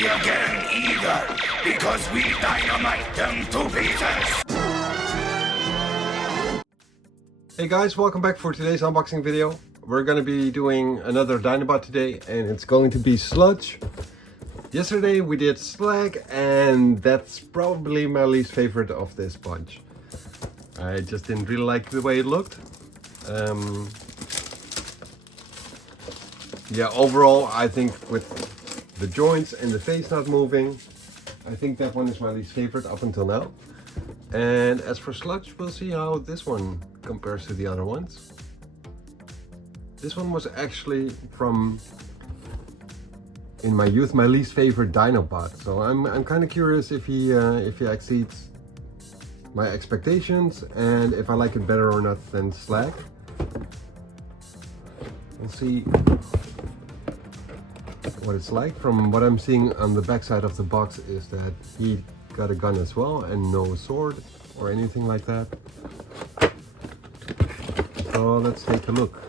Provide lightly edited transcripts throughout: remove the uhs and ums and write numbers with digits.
be again either, because we dynamite them to pieces! Hey guys, welcome back for today's unboxing video. We're going to be doing another Dinobot today, and it's going to be Sludge. Yesterday we did Slag, and that's probably my least favorite of this bunch. I just didn't really like the way it looked. Yeah, overall I think with the joints and the face not moving, I think that one is my least favorite up until now. And as for Sludge, we'll see how this one compares to the other ones. This one was actually from, in my youth, my least favorite Dinobot. So I'm kind of curious if he exceeds my expectations and if I like it better or not than Slag. We'll see what it's like. From what I'm seeing on the back side of the box is that he got a gun as well and no sword or anything like that. So let's take a look.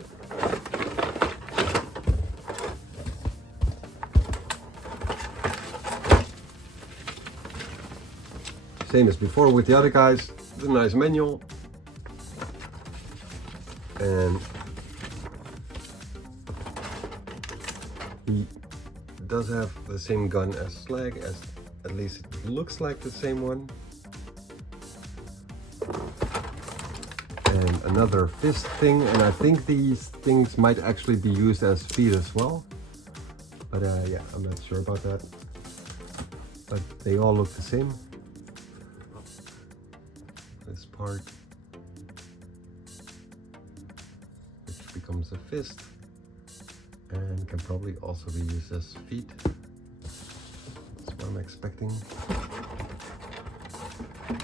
Same as before with the other guys, the nice manual. And he does have the same gun as Slag, as at least it looks like the same one. And another fist thing, and I think these things might actually be used as feet as well. But yeah, I'm not sure about that. But they all look the same. This part, which becomes a fist, and can probably also be used as feet. That's what I'm expecting.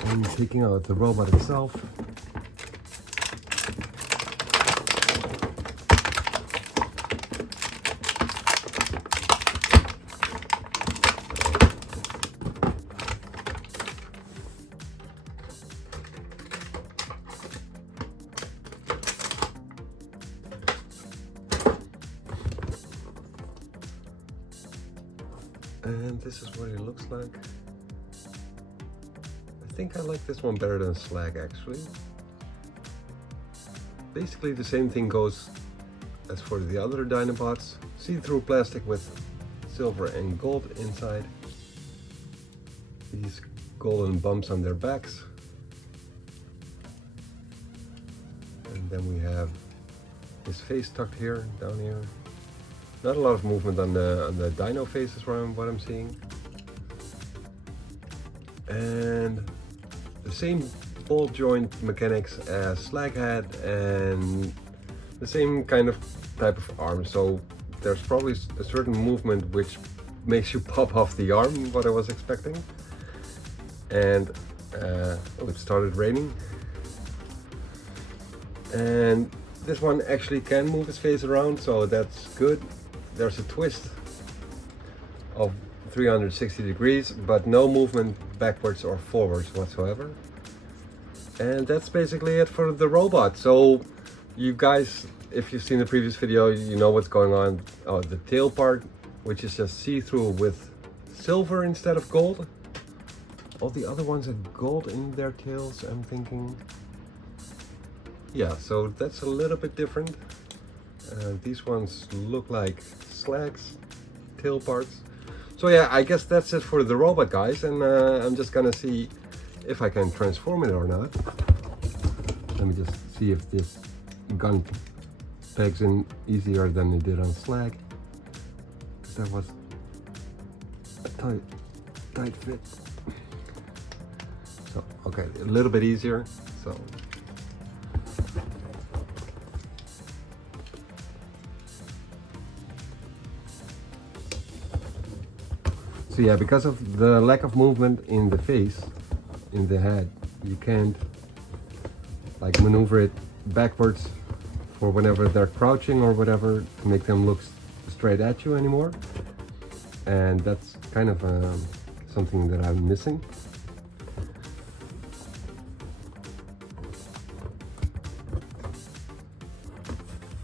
And taking out the robot itself. And this is what it looks like. I think I like this one better than Slag actually. Basically the same thing goes as for the other Dinobots. See-through plastic with silver and gold inside. These golden bumps on their backs. And then we have his face tucked here, down here. Not a lot of movement on the dino face is what I'm seeing. And the same ball joint mechanics as Slag had, and the same kind of type of arm. So there's probably a certain movement which makes you pop off the arm, what I was expecting. And oh, it started raining. And this one actually can move his face around, so that's good. There's a twist of 360 degrees, but no movement backwards or forwards whatsoever. And that's basically it for the robot. So you guys, if you've seen the previous video, you know what's going on. Oh, the tail part, which is just see-through with silver instead of gold. All the other ones had gold in their tails, I'm thinking. Yeah, so that's a little bit different. These ones look like Slag's tail parts. So yeah, I guess that's it for the robot, guys, and I'm just gonna see if I can transform it or not. Let me just see if this gun pegs in easier than it did on Slag. That was a tight fit. So okay, a little bit easier. So yeah, because of the lack of movement in the face, in the head, you can't like maneuver it backwards for whenever they're crouching or whatever to make them look straight at you anymore. And that's kind of something that I'm missing.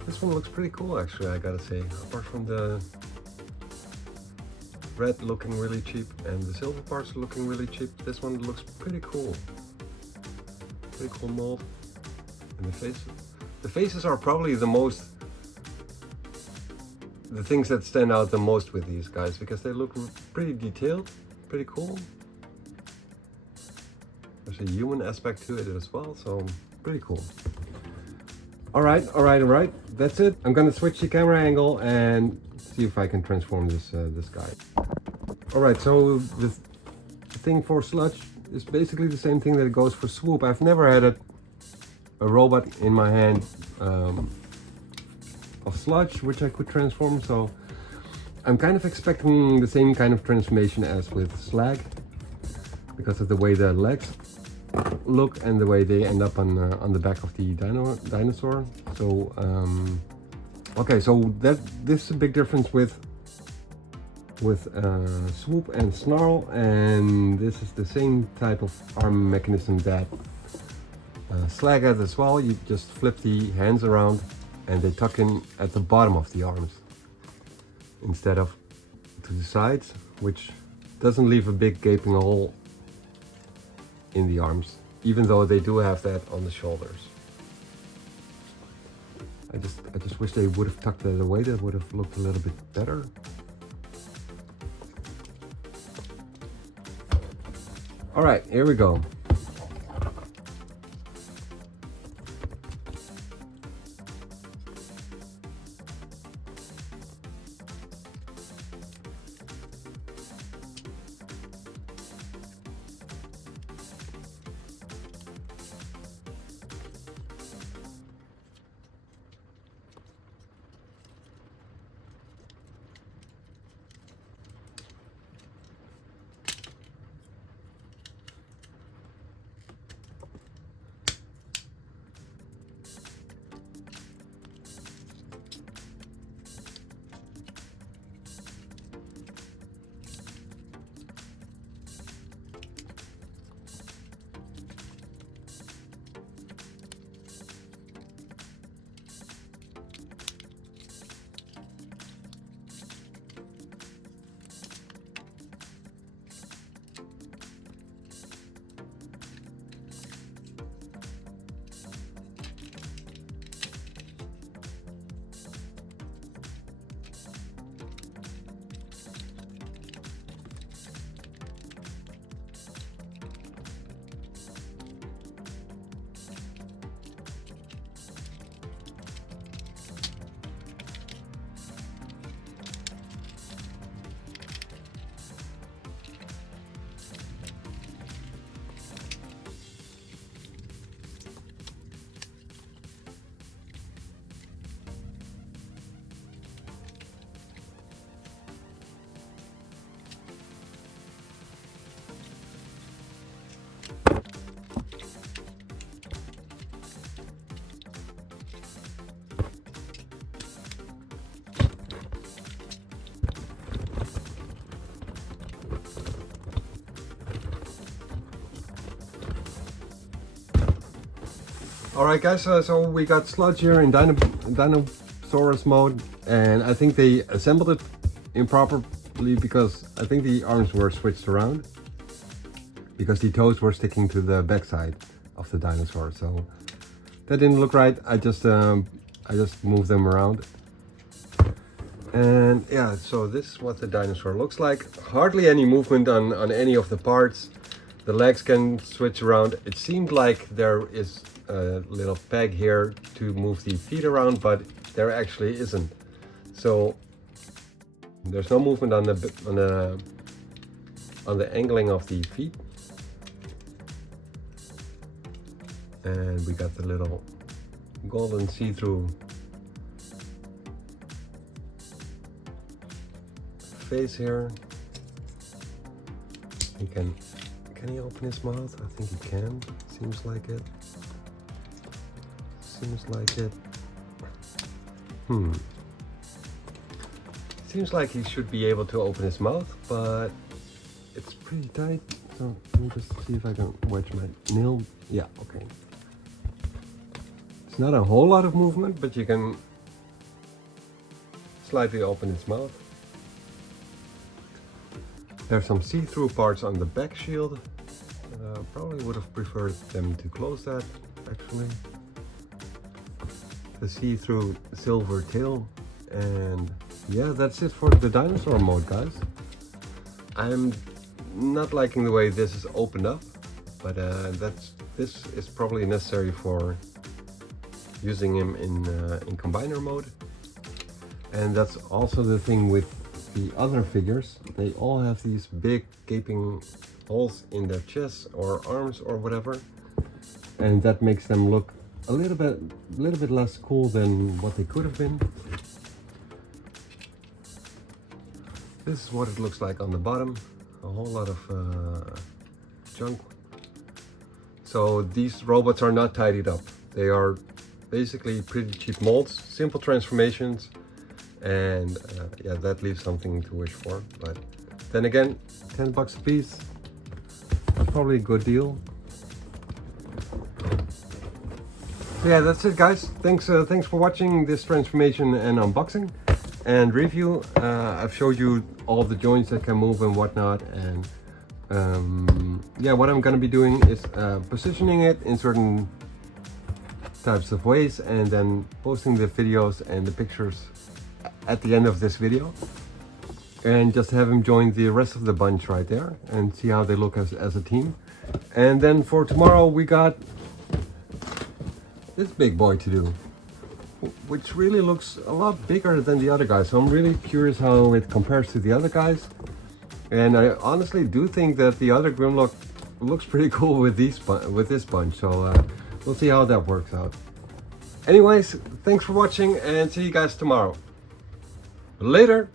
This one looks pretty cool actually, I gotta say, apart from the red looking really cheap and the silver parts looking really cheap. This one looks pretty cool. Pretty cool mold. And the faces are probably the things that stand out the most with these guys, because they look pretty detailed, pretty cool. There's a human aspect to it as well, so pretty cool. All right. That's it. I'm gonna switch the camera angle and see if I can transform this guy. All right, so the thing for Sludge is basically the same thing that goes for Swoop. I've never had a robot in my hand of Sludge which I could transform, so I'm kind of expecting the same kind of transformation as with Slag, because of the way the legs look and the way they end up on the back of the dinosaur. So okay, so this is a big difference with Swoop and Snarl, and this is the same type of arm mechanism that Slag has as well. You just flip the hands around and they tuck in at the bottom of the arms instead of to the sides, which doesn't leave a big gaping hole in the arms, even though they do have that on the shoulders. I just wish they would have tucked that away. That would have looked a little bit better. All right, here we go. Alright guys, so we got Sludge here in Dinosaurus mode, and I think they assembled it improperly because I think the arms were switched around, because the toes were sticking to the backside of the dinosaur, so that didn't look right. I just moved them around. And yeah, so this is what the dinosaur looks like. Hardly any movement on any of the parts. The legs can switch around. It seemed like there is a little peg here to move the feet around, but there actually isn't. So there's no movement on the angling of the feet. And we got the little golden see-through face here. He can he open his mouth? I think he can. Seems like it. Seems like it. Seems like he should be able to open his mouth, but it's pretty tight. So let me just see if I can wedge my nail. Yeah, okay. It's not a whole lot of movement, but you can slightly open his mouth. There's some see-through parts on the back shield. Probably would have preferred them to close that, actually. The see-through silver tail, and yeah, that's it for the dinosaur mode, guys. I'm not liking the way this is opened up, but this is probably necessary for using him in combiner mode. And that's also the thing with the other figures. They all have these big gaping holes in their chests or arms or whatever, and that makes them look a little bit less cool than what they could have been. This is what it looks like on the bottom. A whole lot of junk. So these robots are not tidied up. They are basically pretty cheap molds, simple transformations, and yeah, that leaves something to wish for. But then again, 10 bucks a piece, that's probably a good deal. So yeah, that's it, guys. Thanks for watching this transformation and unboxing and review. I've showed you all the joints that can move and whatnot, and yeah, what I'm gonna be doing is positioning it in certain types of ways and then posting the videos and the pictures at the end of this video, and just have him join the rest of the bunch right there and see how they look as a team. And then for tomorrow we got this big boy to do, which really looks a lot bigger than the other guys. So I'm really curious how it compares to the other guys. And I honestly do think that the other Grimlock looks pretty cool with this bunch. So we'll see how that works out. Anyways, thanks for watching and see you guys tomorrow. Later!